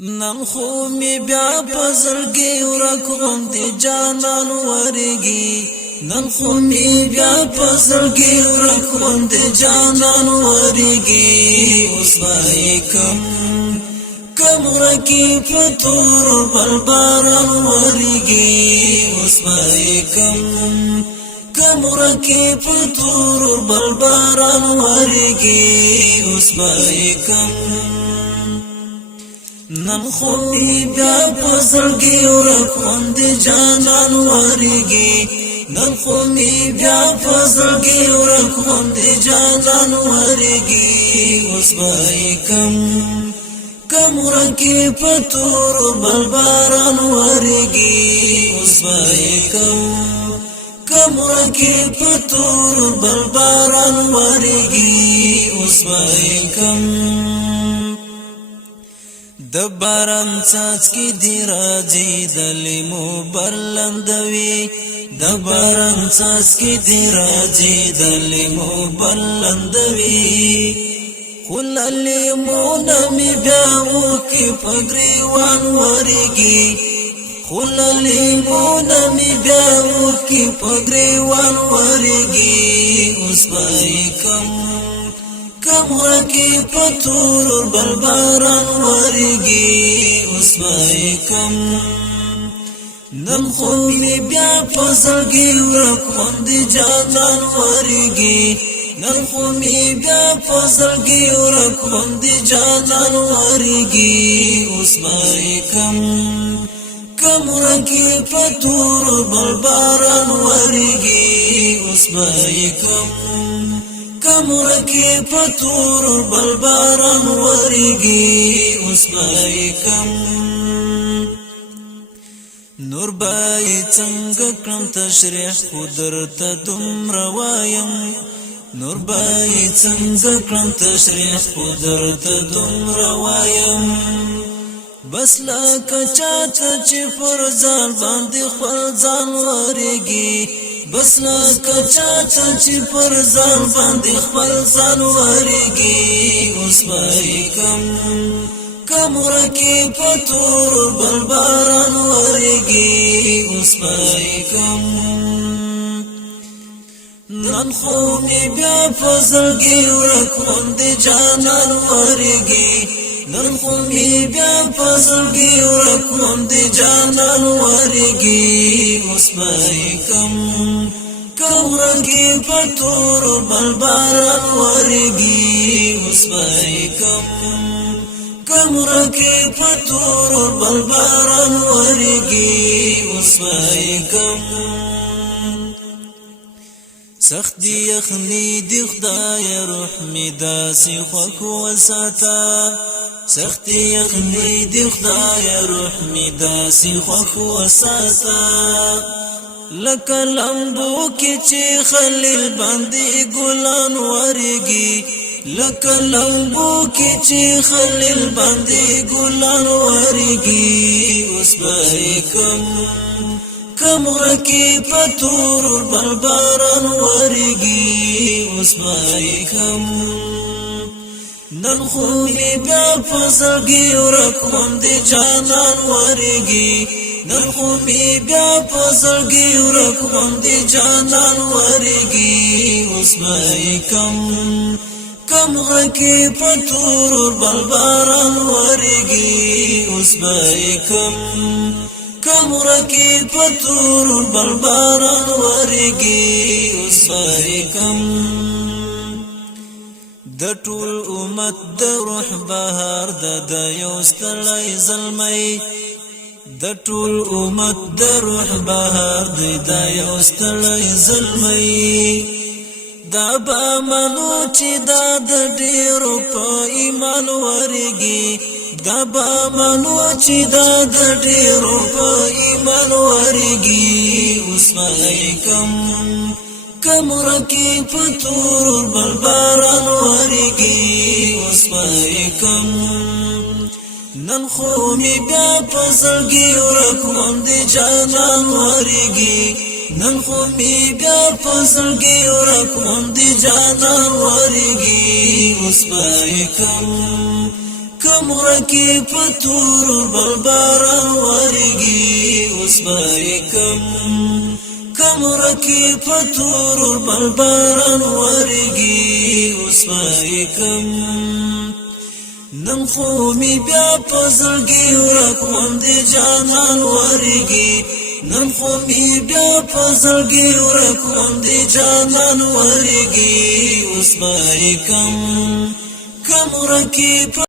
نن خو می بیا پزړګي ورکوم دي جانان ورګي نن خو می بیا پزړګي ورکوم دي جانان ورګي اوس وای کم ورکی پتور بلباران ورګي اوس وای کم ورکی پتور بلباران ورګي اوس وای نن خو می بیا پزړګي ورکوم دي جانان ورګي نن خو می بیا پزړګي ورکوم دي جانان ورګي اوس وای کم ورکی پتور بلباران ورګي اوس وای کم ورکی پتور بلباران ورګي اوس وای د باران څاڅکي دی راځي د لیمو برلندوي د باران څاڅکي دی راځي د لیمو برلندوي خل لیمو نمی بیاو کی پګریوان ورګي خل لیمو نمی بیاو کی پګریوان ورګي اوس وای کم ورکی پتور بلباران ورګي اوس وای نن خو می بیا پزړګي ورکوم دي جانان ورګي نن خو می بیا پزړګي ورکوم دي جانان ورګي اوس وای کم ورکی پتور بلباران ورګي اوس وای کم ورکی پتور بلباران ورګي اوس وای نور بای څنګه کړم تشریح قدرت دومره وایم نور بای څنګه کړم تشریح قدرت دومره وایم بس لکه چاته چې پر ځان باندې خپل ځان ورګي بس لکه چاته چې پر ځان باندې خپل ځان ورګي اوس وای کم ورکی پتور بلباران ورګي اوس وای نن خو می بیا پزړګي ورکوم دي جانان ورګي نن خو می بیا پزړګي ورکوم دي جانان ورګي اوس وای کم ورکی پتور بلباران ورګي اوس وای کم ورکی پتور بلباران ورګي اوس وای سختی یخنی دی خدای روح می داسی خوک وساتا سختی یخنی دی خدای روح می داسی خوک وساتا لکه لمبو کی چې خلیل باندې ګلان ورګي لکه لمبو کی چې خلیل باندې ګلان ورګي اوس وای کم ورکی پتور بلباران ورګي اوس وای نن خو می بیا پزړګي ورکوم دي جانان ورګي نن خو می بیا پزړګي ورکوم دي جانان ورګي اوس وای کم ورکی پتور بلباران ورګي اوس وای کم ورکی پتور بلباران ورګي اوس وای د ټول امت د روح بهار د یو ستړی زلمی د ټول امت د روح بهار د یو ستړی زلمی دا به منو چې دا د ډیرو په ایمان ورګي دا به منو چې دا د ډیرو په ایمان ورګي اوس وای کم ورکی پتور بلباران ورګي اوس وای نن خو می بیا پزړګي ورکوم دي جانان ورګي نن خو می بیا پزړګي ورکوم دي جانان ورګي اوس وای کم رکی پتور بلباران ورگی وسبای کم رکی پتور بلباران ورگی وسبای نن خو می بیا پزړګي ورک وند جانان ورګي نن خو می بیا پزړګي ورک وند جانان ورګي اوس به کم رکی